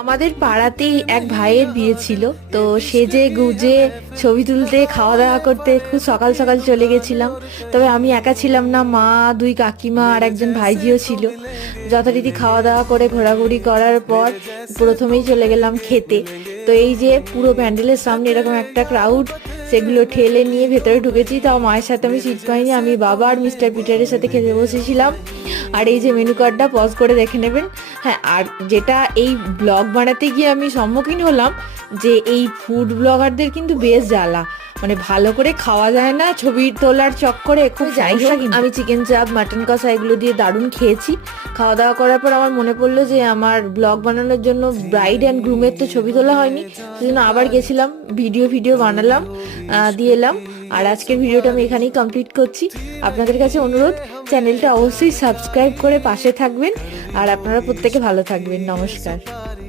আমাদের পাড়াতেই এক ভাইয়ের বিয়ে ছিল, তো সেজে গুজে ছবি তুলতে খাওয়া দাওয়া করতে খুব সকাল সকাল চলে গেছিলাম। তবে আমি একা ছিলাম না, মা, দুই কাকিমা আর একজন ভাইজিও ছিল। যথারীতি খাওয়া দাওয়া করে ঘোরাঘুরি করার পর প্রথমেই চলে গেলাম খেতে। তো এই যে পুরো প্যান্ডেলের সামনে এরকম একটা ক্রাউড, সেগুলো ঠেলে নিয়ে ভেতরে ঢুকেছি। তাও মায়ের সাথে আমি সিট পাইনি, আমি বাবা আর মিস্টার পিটারের সাথে খেতে বসেছিলাম। আর এই যে মেনু কার্ডটা পজ করে দেখে নেবেন। হ্যাঁ, আর যেটা এই ব্লগ বানাতে গিয়ে আমি সম্মুখীন হলাম, যে এই ফুড ব্লগারদের কিন্তু বেশ জ্বালা, মানে ভালো করে খাওয়া যায় না, ছবি তোলার চক্করে খুব সমস্যা। কিন্তু আমি চিকেন চাপ, মাটন কষা এগুলো দিয়ে দারুণ খেয়েছি। খাওয়া দাওয়া করার পর আমার মনে পড়লো যে আমার ব্লগ বানানোর জন্য ব্রাইড অ্যান্ড গ্রুমের তো ছবি তোলা হয়নি, সেজন্য আবার গেছিলাম, ভিডিও বানালাম, দিয়ে এলাম। আর আজকের ভিডিওটা আমি এখানেই কমপ্লিট করছি। আপনাদের কাছে অনুরোধ, চ্যানেলটা অবশ্যই সাবস্ক্রাইব করে পাশে থাকবেন। আর আপনারা প্রত্যেকে ভালো থাকবেন। নমস্কার।